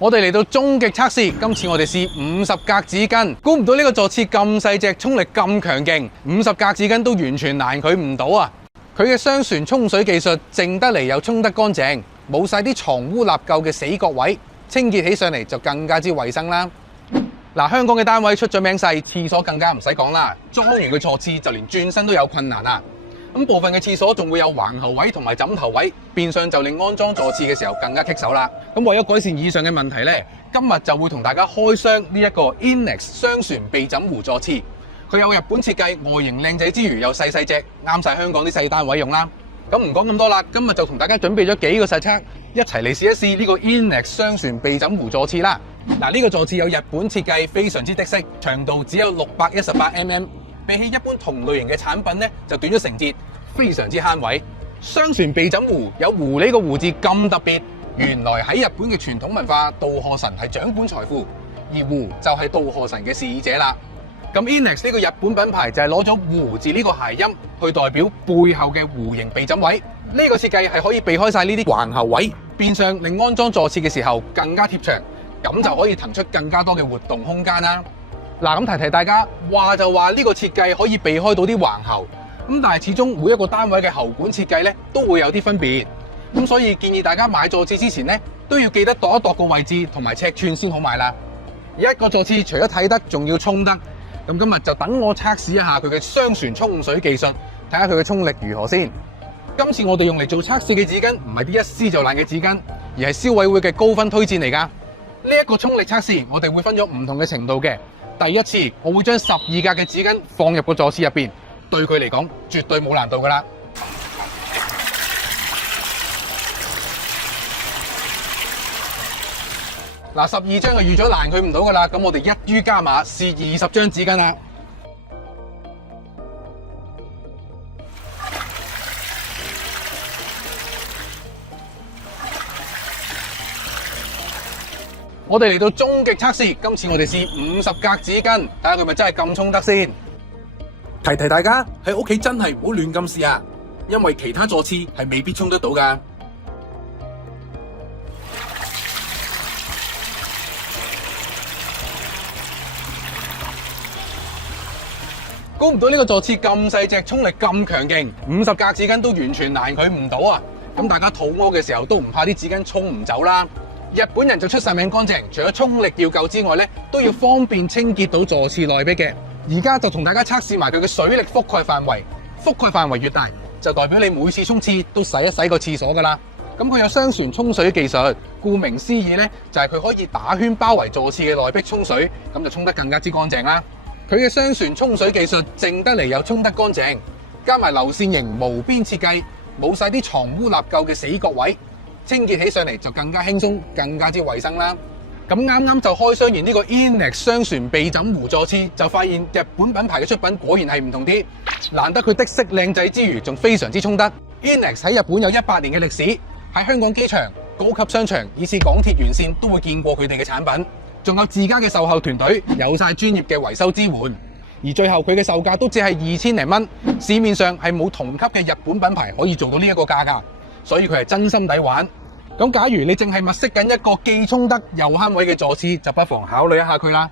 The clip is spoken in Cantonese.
我哋嚟到終極測試，今次我哋試50格紙巾，估唔到呢個座廁咁細隻，衝力咁強勁，50格紙巾都完全難佢唔到啊！佢嘅雙旋沖水技術靜得嚟又沖得乾淨，冇晒啲藏污納垢嘅死角位，清潔起上嚟就更加之衛生啦。嗱，香港嘅單位出咗名細，廁所更加唔使講啦，裝完嘅座廁就連轉身都有困難啊！咁部分嘅廁所仲會有橫喉位同埋枕頭位，變相就令安裝座廁嘅時候更加棘手啦。咁為咗改善以上嘅問題呢，今日就會同大家開箱呢一個 INNEX 雙旋避枕壺座廁。佢有日本設計，外形靚仔之餘又細細隻，啱晒香港啲細單位用啦。咁唔講咁多啦，今日就同大家準備咗幾個實測，一齊嚟試一試呢個 INNEX 雙旋避枕壺座廁啦。嗱，呢個座廁有日本設計，非常之的式，長度只有618mm。比起一般同類型嘅產品咧，就短咗成截，非常之慳位。雙旋避枕壺有壺呢個壺字咁特別，原來喺日本嘅傳統文化，稻荷神係掌管財富，而壺就係稻荷神嘅侍者啦。咁 INNEX 呢個日本品牌就係攞咗壺字呢個諧音去代表背後嘅弧形避枕位。呢個設計係可以避開晒呢啲橫喉位，變相令安裝座廁嘅時候更加貼牆，咁就可以騰出更加多嘅活動空間啦。嗱，咁提提大家，話就話呢個設計可以避開到啲橫喉，咁但係始終每一個單位嘅喉管設計咧都會有啲分別，咁所以建議大家買座廁之前咧都要記得度一度個位置同埋尺寸先好買啦。一個座廁除咗睇得，仲要沖得，咁今日就等我測試一下佢嘅雙旋沖水技術，睇下佢嘅沖力如何先。今次我哋用嚟做測試嘅紙巾唔係啲一撕就爛嘅紙巾，而係消委會嘅高分推薦嚟㗎。呢一個沖力測試，我哋會分咗唔同嘅程度嘅。第一次我會將12格嘅紙巾放入個座廁入邊，對佢嚟講絕對冇難度噶啦。嗱，12張就預咗難佢唔到噶啦，咁我哋一於加碼試20張紙巾啦。我哋嚟到終極測試，今次我哋試50格紙巾，睇下佢咪真係咁沖得先。提提大家喺屋企真係唔好亂咁試啊，因為其他座廁係未必沖得到噶。估唔到呢個座廁咁細隻，沖力咁強勁，50格紙巾都完全難佢唔到啊！咁大家肚屙嘅時候都唔怕啲紙巾沖唔走啦。日本人就出晒名乾淨，除咗沖力要夠之外咧，都要方便清潔到座廁內壁嘅。而家就同大家測試埋佢嘅水力覆蓋範圍，覆蓋範圍越大，就代表你每次沖廁都洗一洗個廁所噶啦。咁佢有雙旋沖水技術，顧名思義咧，就係佢可以打圈包圍座廁嘅內壁沖水，咁就沖得更加之乾淨啦。佢嘅雙旋沖水技術靜得嚟又沖得乾淨，加埋流線型無邊設計，冇晒啲藏污納垢嘅死角位。清潔起上嚟就更加輕鬆，更加之衛生啦。咁啱啱就開箱完呢個 INNEX 雙旋避枕壺座廁，就發現日本品牌嘅出品果然係唔同啲。難得佢的式靚仔之餘，仲非常之沖得。INNEX 喺日本有100年嘅歷史，喺香港機場、高級商場以至港鐵沿線都會見過佢哋嘅產品，仲有自家嘅售後團隊，有晒專業嘅維修支援。而最後佢嘅售價都只係2000零蚊，市面上係冇同級嘅日本品牌可以做到呢一個價格，所以佢係真心抵玩。咁假如你淨係物色緊一個既沖得又慳位嘅座廁，就不妨考慮一下佢啦。